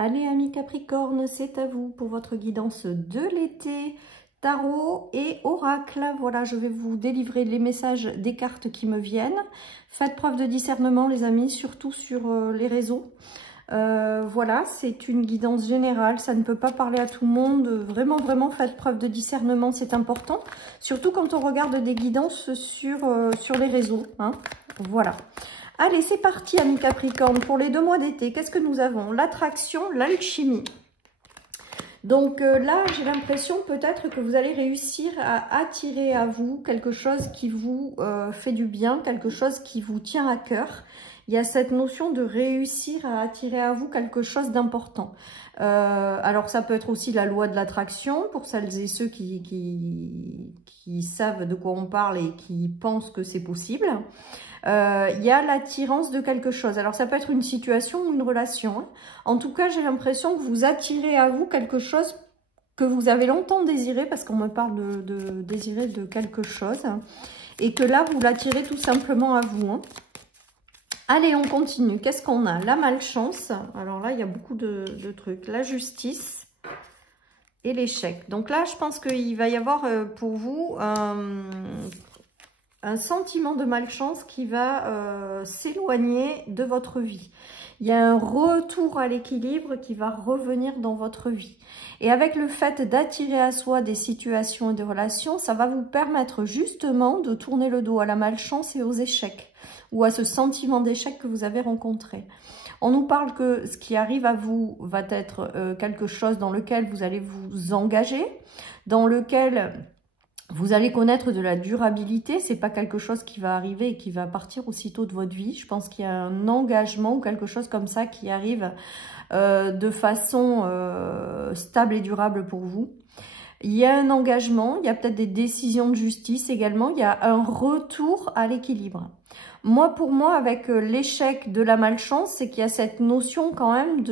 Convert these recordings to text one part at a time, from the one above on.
Allez, amis Capricorne, c'est à vous pour votre guidance de l'été, tarot et oracle. Voilà, je vais vous délivrer les messages des cartes qui me viennent. Faites preuve de discernement, les amis, surtout sur les réseaux. Voilà, c'est une guidance générale, ça ne peut pas parler à tout le monde. Vraiment, faites preuve de discernement, c'est important. Surtout quand on regarde des guidances sur les réseaux. Hein. Voilà. Allez, c'est parti, amis Capricorne, pour les 2 mois d'été. Qu'est-ce que nous avons? L'attraction, l'alchimie. Donc là, j'ai l'impression peut-être que vous allez réussir à attirer à vous quelque chose qui vous fait du bien, quelque chose qui vous tient à cœur. Il y a cette notion de réussir à attirer à vous quelque chose d'important. Alors ça peut être aussi la loi de l'attraction pour celles et ceux qui savent de quoi on parle et qui pensent que c'est possible. Il y a l'attirance de quelque chose. Alors ça peut être une situation ou une relation. Hein. En tout cas, j'ai l'impression que vous attirez à vous quelque chose que vous avez longtemps désiré, parce qu'on me parle de désirer de quelque chose. Hein, et que là, vous l'attirez tout simplement à vous. Hein. Allez, on continue. Qu'est-ce qu'on a? La malchance. Alors là, il y a beaucoup de trucs. La justice et l'échec. Donc là, je pense qu'il va y avoir pour vous un sentiment de malchance qui va s'éloigner de votre vie. Il y a un retour à l'équilibre qui va revenir dans votre vie. Et avec le fait d'attirer à soi des situations et des relations, ça va vous permettre justement de tourner le dos à la malchance et aux échecs, ou à ce sentiment d'échec que vous avez rencontré. On nous parle que ce qui arrive à vous va être quelque chose dans lequel vous allez vous engager, dans lequel vous allez connaître de la durabilité. C'est pas quelque chose qui va arriver et qui va partir aussitôt de votre vie. Je pense qu'il y a un engagement ou quelque chose comme ça qui arrive de façon stable et durable pour vous. Il y a un engagement, il y a peut-être des décisions de justice également. Il y a un retour à l'équilibre. Pour moi, avec l'échec de la malchance, c'est qu'il y a cette notion quand même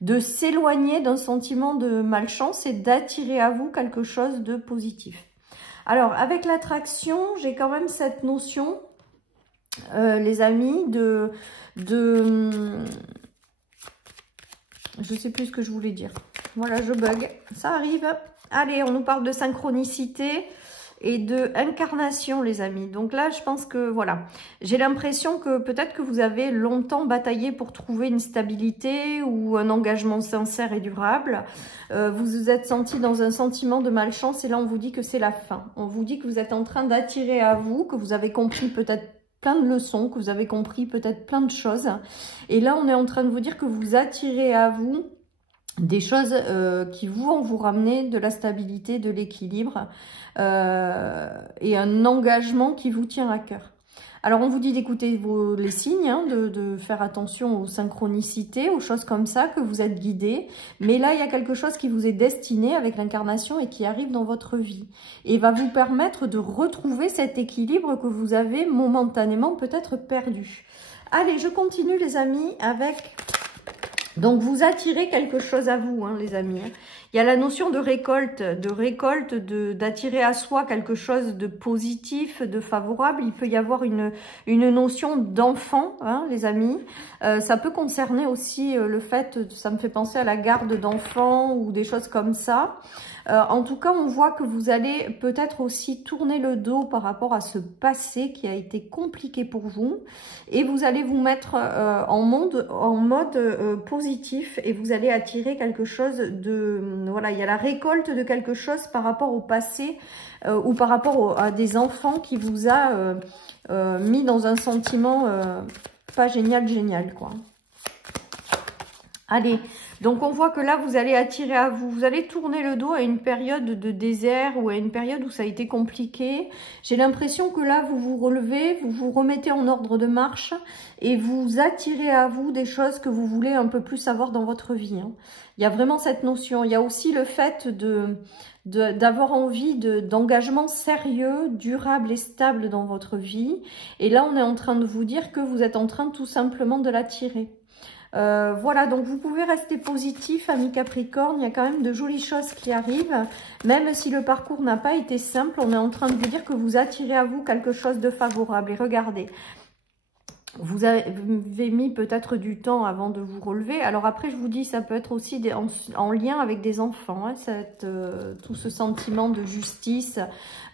de s'éloigner d'un sentiment de malchance et d'attirer à vous quelque chose de positif. Alors, avec l'attraction, j'ai quand même cette notion, les amis, je sais plus ce que je voulais dire. Voilà, je bug. Ça arrive. Allez, on nous parle de synchronicité et de incarnation, les amis. Donc là, je pense que, voilà, j'ai l'impression que peut-être que vous avez longtemps bataillé pour trouver une stabilité ou un engagement sincère et durable. Vous vous êtes senti dans un sentiment de malchance et là, on vous dit que c'est la fin. On vous dit que vous êtes en train d'attirer à vous, que vous avez compris peut-être plein de leçons, que vous avez compris peut-être plein de choses. Et là, on est en train de vous dire que vous attirez à vous des choses qui vont vous ramener de la stabilité, de l'équilibre et un engagement qui vous tient à cœur. Alors, on vous dit d'écouter les signes, hein, de faire attention aux synchronicités, aux choses comme ça, que vous êtes guidé. Mais là, il y a quelque chose qui vous est destiné avec l'incarnation et qui arrive dans votre vie. Et va vous permettre de retrouver cet équilibre que vous avez momentanément peut-être perdu. Allez, je continue, les amis, avec... Donc, vous attirez quelque chose à vous, hein, les amis. Il y a la notion de récolte, d'attirer à soi quelque chose de positif, de favorable. Il peut y avoir une notion d'enfant, hein, les amis. Ça peut concerner aussi le fait, ça me fait penser à la garde d'enfants ou des choses comme ça. En tout cas, on voit que vous allez peut-être aussi tourner le dos par rapport à ce passé qui a été compliqué pour vous. Et vous allez vous mettre en mode positif et vous allez attirer quelque chose de... Voilà, il y a la récolte de quelque chose par rapport au passé ou par rapport à des enfants qui vous a mis dans un sentiment pas génial, quoi. Allez, donc on voit que là, vous allez attirer à vous, vous allez tourner le dos à une période de désert ou à une période où ça a été compliqué. J'ai l'impression que là, vous vous relevez, vous vous remettez en ordre de marche et vous attirez à vous des choses que vous voulez un peu plus savoir dans votre vie. Hein. Il y a vraiment cette notion. Il y a aussi le fait d'avoir envie d'engagement sérieux, durable et stable dans votre vie. Et là, on est en train de vous dire que vous êtes en train tout simplement de l'attirer. Voilà, donc vous pouvez rester positif, amis Capricorne, il y a quand même de jolies choses qui arrivent, même si le parcours n'a pas été simple, on est en train de vous dire que vous attirez à vous quelque chose de favorable. Et regardez, Vous avez mis peut-être du temps avant de vous relever. Alors après, je vous dis, ça peut être aussi en lien avec des enfants, hein, tout ce sentiment de justice.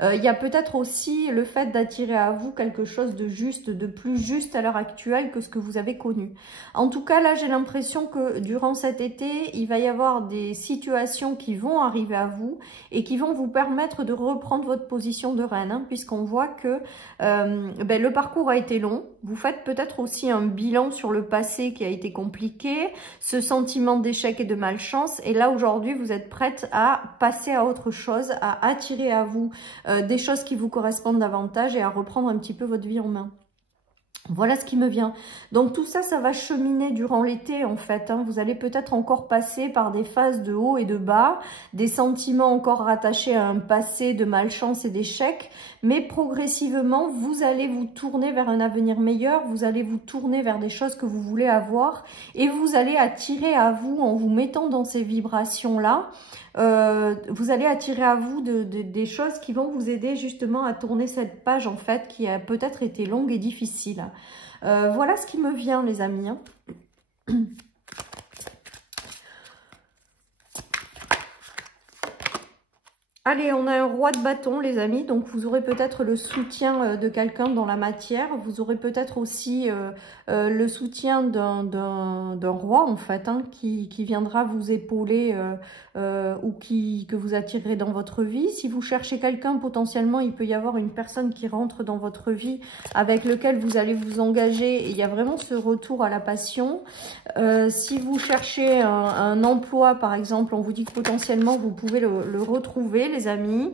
Il y a peut-être aussi le fait d'attirer à vous quelque chose de juste, de plus juste à l'heure actuelle que ce que vous avez connu. En tout cas, là, j'ai l'impression que durant cet été, il va y avoir des situations qui vont arriver à vous et qui vont vous permettre de reprendre votre position de reine, hein, puisqu'on voit que le parcours a été long. Vous faites peut-être aussi un bilan sur le passé qui a été compliqué, ce sentiment d'échec et de malchance. Et là, aujourd'hui, vous êtes prête à passer à autre chose, à attirer à vous des choses qui vous correspondent davantage et à reprendre un petit peu votre vie en main. Voilà ce qui me vient. Donc tout ça, ça va cheminer durant l'été en fait, hein. Vous allez peut-être encore passer par des phases de haut et de bas, des sentiments encore rattachés à un passé de malchance et d'échec, mais progressivement, vous allez vous tourner vers un avenir meilleur, vous allez vous tourner vers des choses que vous voulez avoir et vous allez attirer à vous, en vous mettant dans ces vibrations-là, vous allez attirer à vous des choses qui vont vous aider justement à tourner cette page en fait qui a peut-être été longue et difficile. Voilà ce qui me vient les amis, hein. Allez, on a un roi de bâton, les amis. Donc, vous aurez peut-être le soutien de quelqu'un dans la matière. Vous aurez peut-être aussi le soutien d'un roi, en fait, hein, qui viendra vous épauler ou que vous attirerez dans votre vie. Si vous cherchez quelqu'un, potentiellement, il peut y avoir une personne qui rentre dans votre vie avec lequel vous allez vous engager. Et il y a vraiment ce retour à la passion. Si vous cherchez un emploi, par exemple, on vous dit que potentiellement, vous pouvez le retrouver, les amis.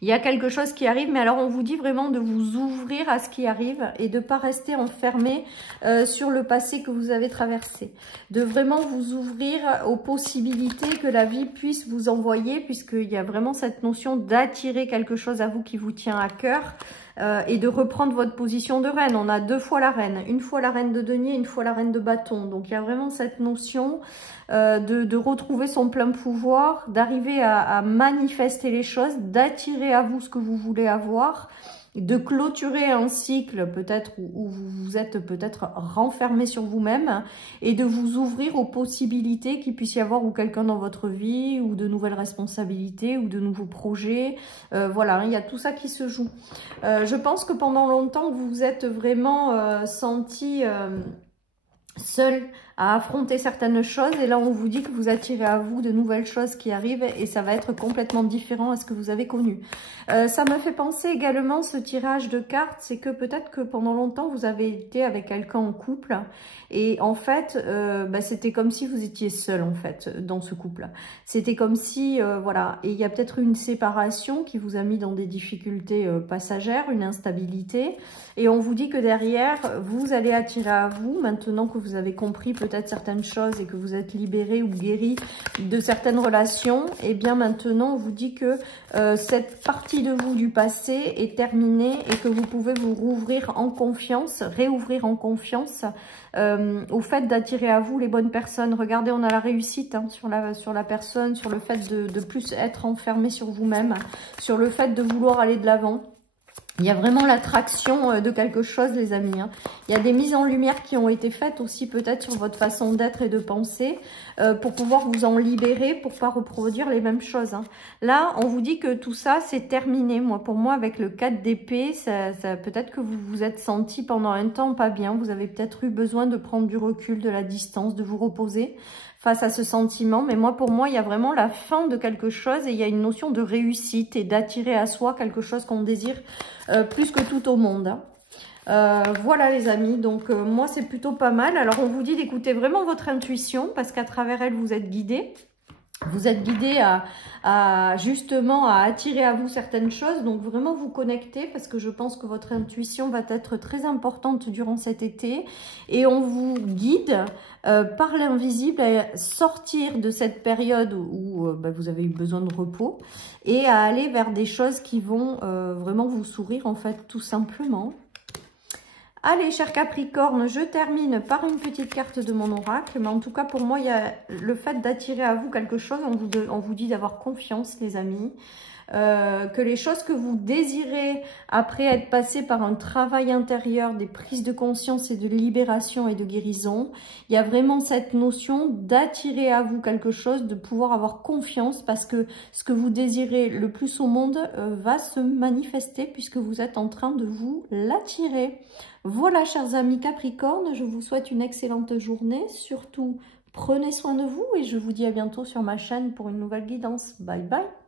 Il y a quelque chose qui arrive, mais alors on vous dit vraiment de vous ouvrir à ce qui arrive et de ne pas rester enfermé sur le passé que vous avez traversé. De vraiment vous ouvrir aux possibilités que la vie puisse vous envoyer, puisqu'il y a vraiment cette notion d'attirer quelque chose à vous qui vous tient à cœur. Et de reprendre votre position de reine. On a deux fois la reine, une fois la reine de denier, une fois la reine de bâton. Donc il y a vraiment cette notion de retrouver son plein pouvoir, d'arriver à manifester les choses, d'attirer à vous ce que vous voulez avoir, de clôturer un cycle peut-être où vous vous êtes peut-être renfermé sur vous-même et de vous ouvrir aux possibilités qu'il puisse y avoir ou quelqu'un dans votre vie ou de nouvelles responsabilités ou de nouveaux projets. Voilà, il y a tout ça qui se joue. Je pense que pendant longtemps, vous vous êtes vraiment senti seul à affronter certaines choses et là on vous dit que vous attirez à vous de nouvelles choses qui arrivent et ça va être complètement différent à ce que vous avez connu. Ça me fait penser également ce tirage de cartes, c'est que peut-être que pendant longtemps vous avez été avec quelqu'un en couple et en fait c'était comme si vous étiez seul en fait dans ce couple. C'était comme si voilà, et il y a peut-être une séparation qui vous a mis dans des difficultés passagères, une instabilité et on vous dit que derrière vous allez attirer à vous maintenant que vous avez compris peut-être certaines choses et que vous êtes libéré ou guéri de certaines relations, et bien maintenant on vous dit que cette partie de vous du passé est terminée et que vous pouvez vous rouvrir en confiance, réouvrir en confiance au fait d'attirer à vous les bonnes personnes. Regardez, on a la réussite hein, sur la personne, sur le fait de plus être enfermé sur vous-même, sur le fait de vouloir aller de l'avant. Il y a vraiment l'attraction de quelque chose, les amis, hein. Il y a des mises en lumière qui ont été faites aussi peut-être sur votre façon d'être et de penser pour pouvoir vous en libérer, pour pas reproduire les mêmes choses, hein. Là, on vous dit que tout ça, c'est terminé. Pour moi, avec le 4 d'épée, peut-être que vous vous êtes senti pendant un temps pas bien. Vous avez peut-être eu besoin de prendre du recul, de la distance, de vous reposer face à ce sentiment. Mais pour moi, il y a vraiment la fin de quelque chose et il y a une notion de réussite et d'attirer à soi quelque chose qu'on désire plus que tout au monde. Voilà les amis, donc moi c'est plutôt pas mal. Alors on vous dit d'écouter vraiment votre intuition parce qu'à travers elle vous êtes guidé. Vous êtes guidé justement à attirer à vous certaines choses, donc vraiment vous connecter parce que je pense que votre intuition va être très importante durant cet été et on vous guide par l'invisible à sortir de cette période où vous avez eu besoin de repos et à aller vers des choses qui vont vraiment vous sourire en fait tout simplement. Allez, cher Capricorne, je termine par une petite carte de mon oracle. Mais en tout cas, pour moi, il y a le fait d'attirer à vous quelque chose. On vous dit d'avoir confiance, les amis. que les choses que vous désirez après être passé par un travail intérieur, des prises de conscience et de libération et de guérison, il y a vraiment cette notion d'attirer à vous quelque chose, de pouvoir avoir confiance parce que ce que vous désirez le plus au monde va se manifester puisque vous êtes en train de vous l'attirer. Voilà, chers amis Capricorne, je vous souhaite une excellente journée. Surtout, prenez soin de vous et je vous dis à bientôt sur ma chaîne pour une nouvelle guidance. Bye bye.